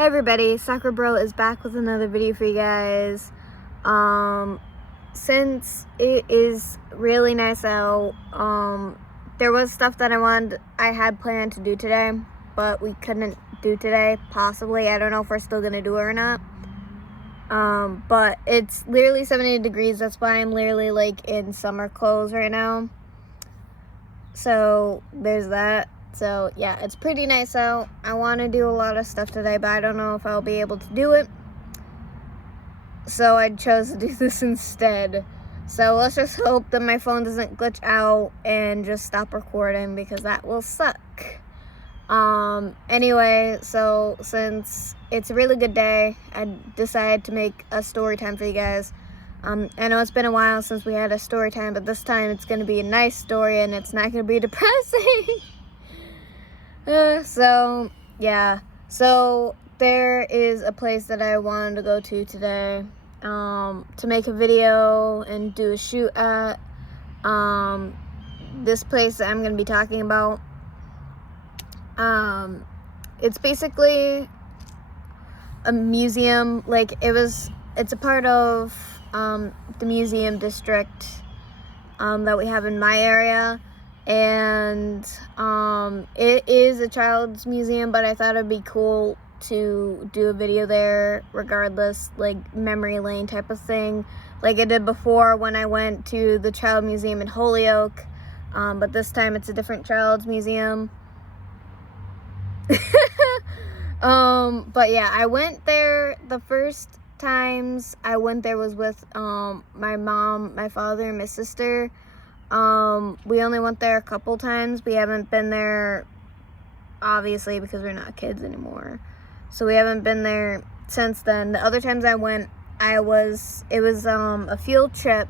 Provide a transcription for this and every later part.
Hey everybody, Soccer Bro is back with another video for you guys. Since it is really nice out, there was stuff that I had planned to do today, but we couldn't do today, possibly. I don't know if we're still gonna do it or not. But it's literally 70 degrees, that's why I'm literally like in summer clothes right now. So there's that. So yeah, it's pretty nice out. I want to do a lot of stuff today, but I don't know if I'll be able to do it. So I chose to do this instead. So let's just hope that my phone doesn't glitch out and just stop recording, because that will suck. Anyway, so since it's a really good day, I decided to make a story time for you guys. I know it's been a while since we had a story time, but this time it's going to be a nice story and it's not going to be depressing. So yeah, so there is a place that I wanted to go to today, to make a video and do a shoot at. This place that I'm going to be talking about, it's basically a museum. Like it's a part of, the museum district, that we have in my area. And it is a child's museum, but I thought it'd be cool to do a video there regardless, like memory lane type of thing, like I did before when I went to the child museum in Holyoke. But this time it's a different child's museum. But yeah, I went there the first times I went there was with my mom, my father, and my sister. We only went there a couple times. We haven't been there, obviously, because we're not kids anymore. So we haven't been there since then. The other times I went, it was a field trip,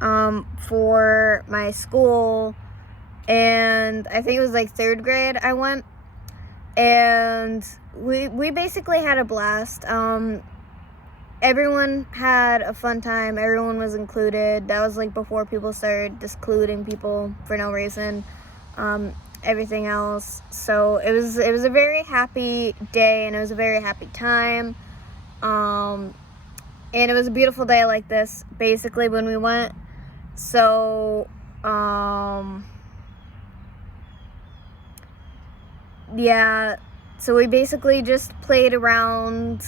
for my school. And I think it was like 3rd grade I went. And we basically had a blast. Everyone had a fun time. Everyone was included. That was like before people started excluding people for no reason. Everything else. So it was a very happy day, and it was a very happy time. And it was a beautiful day like this, basically, when we went. So yeah. So we basically just played around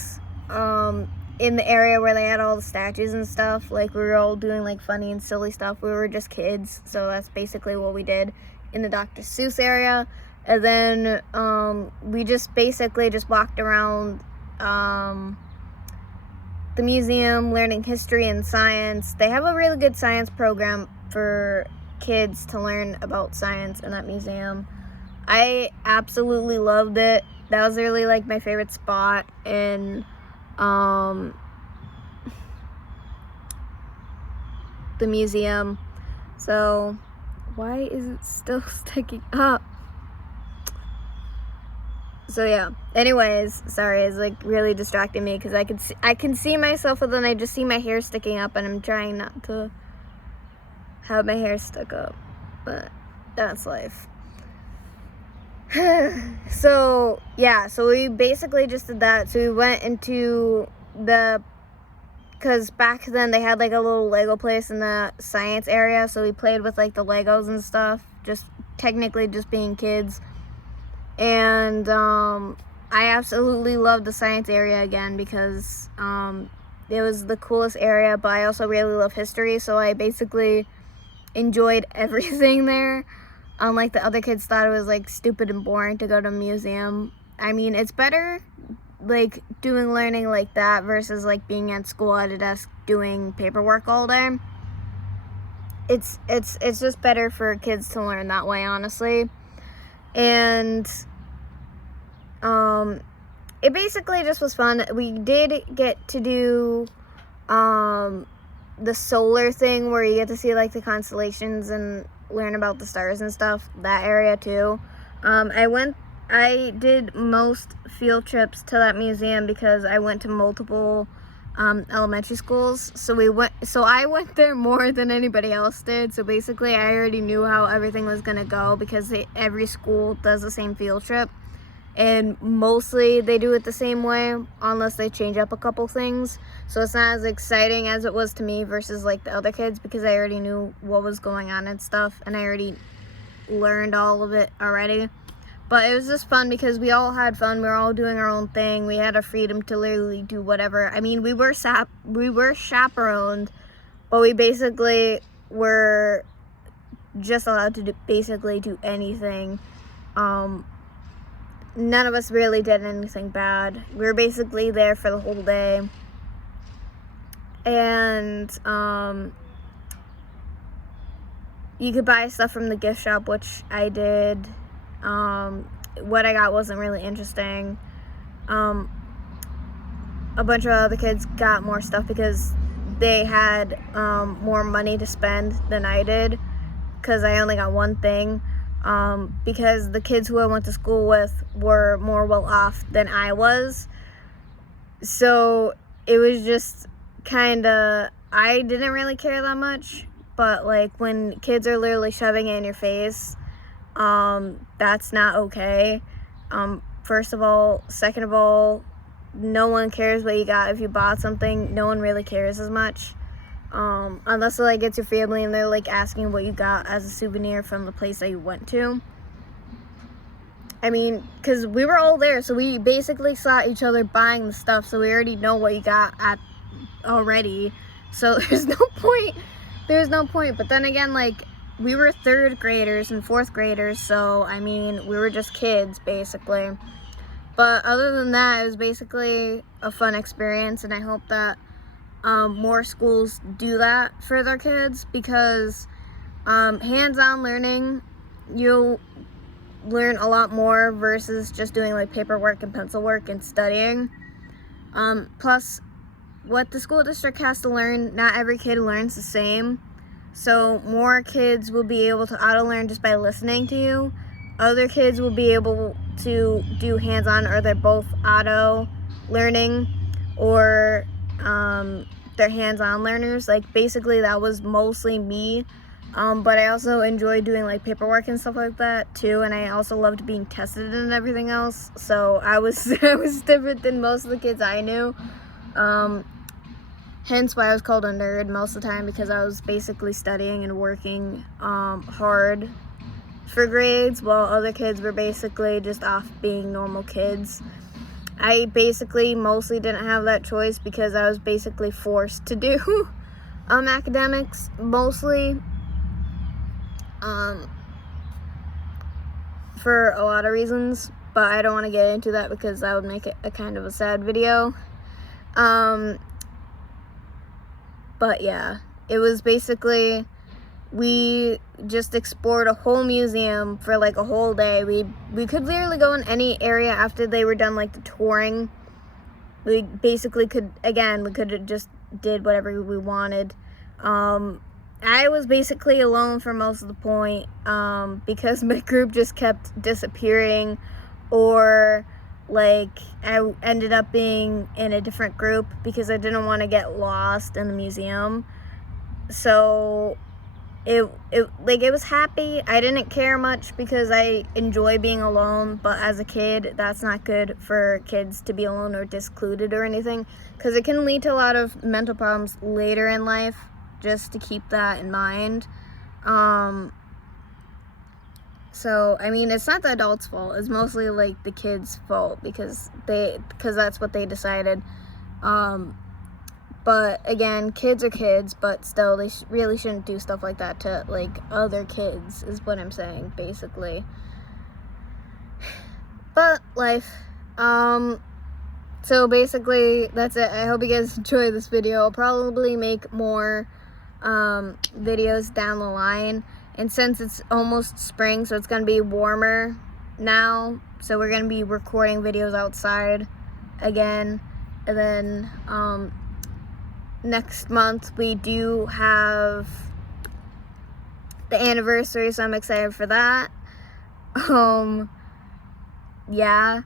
in the area where they had all the statues and stuff. Like, we were all doing like funny and silly stuff. We were just kids, so that's basically what we did in the Dr. Seuss area. And then we just basically just walked around the museum, learning history and science. They have a really good science program for kids to learn about science in that museum. I absolutely loved it. That was really like my favorite spot in the museum. So why is it still sticking up? So yeah, anyways, sorry, it's like really distracting me, because I can see myself, and then I just see my hair sticking up, and I'm trying not to have my hair stuck up, but that's life. So yeah, so we basically just did that. So we went into because back then they had like a little Lego place in the science area, so we played with like the Legos and stuff, just technically just being kids. And I absolutely loved the science area again, because it was the coolest area, but I also really love history, so I basically enjoyed everything there. Unlike the other kids thought it was like stupid and boring to go to a museum. I mean, it's better like doing learning like that versus like being at school at a desk doing paperwork all day. It's just better for kids to learn that way, honestly. And it basically just was fun. We did get to do the solar thing, where you get to see like the constellations and learn about the stars and stuff, that area too. I did most field trips to that museum because I went to multiple elementary schools. So I went there more than anybody else did. So basically I already knew how everything was gonna go, because every school does the same field trip. and mostly they do it the same way unless they change up a couple things. So it's not as exciting as it was to me versus like the other kids, because I already knew what was going on and stuff, and I already learned all of it already. But it was just fun because we all had fun. We were all doing our own thing. We had our freedom to literally do whatever. I mean, we were chaperoned, but we basically were just allowed to basically do anything. None of us really did anything bad. We were basically there for the whole day. And you could buy stuff from the gift shop, which I did. What I got wasn't really interesting. A bunch of other kids got more stuff because they had more money to spend than I did, because I only got one thing. Because the kids who I went to school with were more well off than I was. So it was just kind of, I didn't really care that much. But like when kids are literally shoving it in your face, that's not okay. First of all. Second of all, no one cares what you got. If you bought something, no one really cares as much. Unless like it's your family and they're like asking what you got as a souvenir from the place that you went to. I mean, because we were all there, so we basically saw each other buying the stuff, so we already know what you got already. So there's no point. But then again, like, we were 3rd graders and 4th graders, so I mean, we were just kids basically. But other than that, it was basically a fun experience, and I hope that more schools do that for their kids, because hands-on learning, you'll learn a lot more versus just doing like paperwork and pencil work and studying. Plus, what the school district has to learn, not every kid learns the same. So more kids will be able to auto-learn just by listening to you. Other kids will be able to do hands-on, or they're both auto-learning, or they're hands-on learners. Like, basically that was mostly me. But I also enjoyed doing like paperwork and stuff like that too, and I also loved being tested and everything else. So I was different than most of the kids I knew. Hence why I was called a nerd most of the time, because I was basically studying and working hard for grades, while other kids were basically just off being normal kids. I basically mostly didn't have that choice, because I was basically forced to do academics mostly. For a lot of reasons, but I don't want to get into that because that would make it a kind of a sad video. But yeah, it was basically, we just explored a whole museum for like a whole day. We could literally go in any area after they were done like the touring. We basically could, again, we could have just did whatever we wanted. I was basically alone for most of the point, because my group just kept disappearing, or like I ended up being in a different group because I didn't want to get lost in the museum. So it was happy. I didn't care much because I enjoy being alone, but as a kid, that's not good for kids to be alone or discluded or anything, because it can lead to a lot of mental problems later in life. Just to keep that in mind. So I mean, it's not the adults' fault. It's mostly like the kids' fault, because that's what they decided. But again, kids are kids, but still, they really shouldn't do stuff like that to like other kids, is what I'm saying basically. But life. So basically that's it. I hope you guys enjoyed this video. I'll probably make more videos down the line, and since it's almost spring, so it's gonna be warmer now, so we're gonna be recording videos outside again. And then next month we do have the anniversary, so I'm excited for that. Yeah.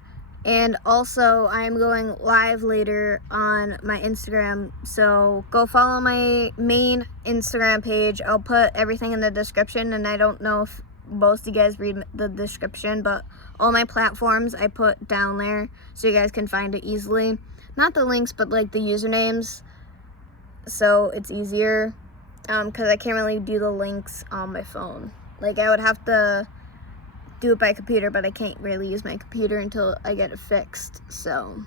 And also, I'm going live later on my Instagram, so go follow my main Instagram page. I'll put everything in the description, and I don't know if most of you guys read the description, but all my platforms I put down there so you guys can find it easily. Not the links, but like the usernames, so it's easier, because I can't really do the links on my phone. Like, I would have to do it by computer, but I can't really use my computer until I get it fixed, so.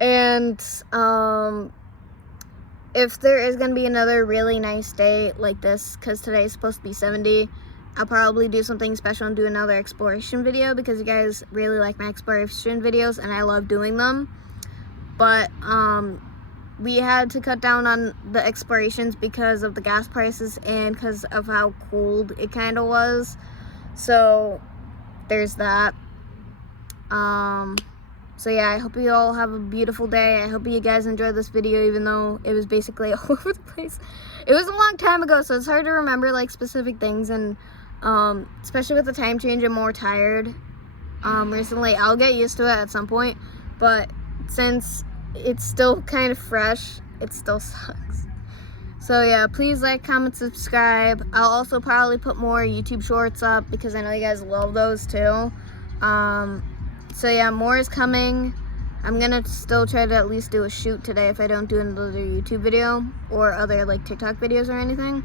And, if there is going to be another really nice day like this, because today is supposed to be 70, I'll probably do something special and do another exploration video, because you guys really like my exploration videos, and I love doing them. But, we had to cut down on the explorations because of the gas prices and because of how cold it kind of was. So there's that. So yeah, I hope you all have a beautiful day. I hope you guys enjoyed this video, even though it was basically all over the place. It was a long time ago, so it's hard to remember like specific things, and especially with the time change, I'm more tired recently. I'll get used to it at some point, but since it's still kind of fresh, it still sucks. So yeah, please like, comment, subscribe. I'll also probably put more YouTube shorts up because I know you guys love those too. So yeah, more is coming. I'm gonna still try to at least do a shoot today if I don't do another YouTube video or other like TikTok videos or anything.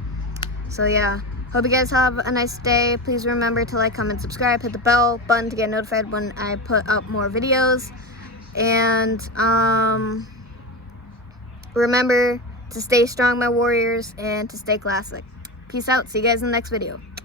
So yeah, hope you guys have a nice day. Please remember to like, comment, subscribe, hit the bell button to get notified when I put up more videos. And remember to stay strong, my warriors, and to stay classic. Peace out. See you guys in the next video.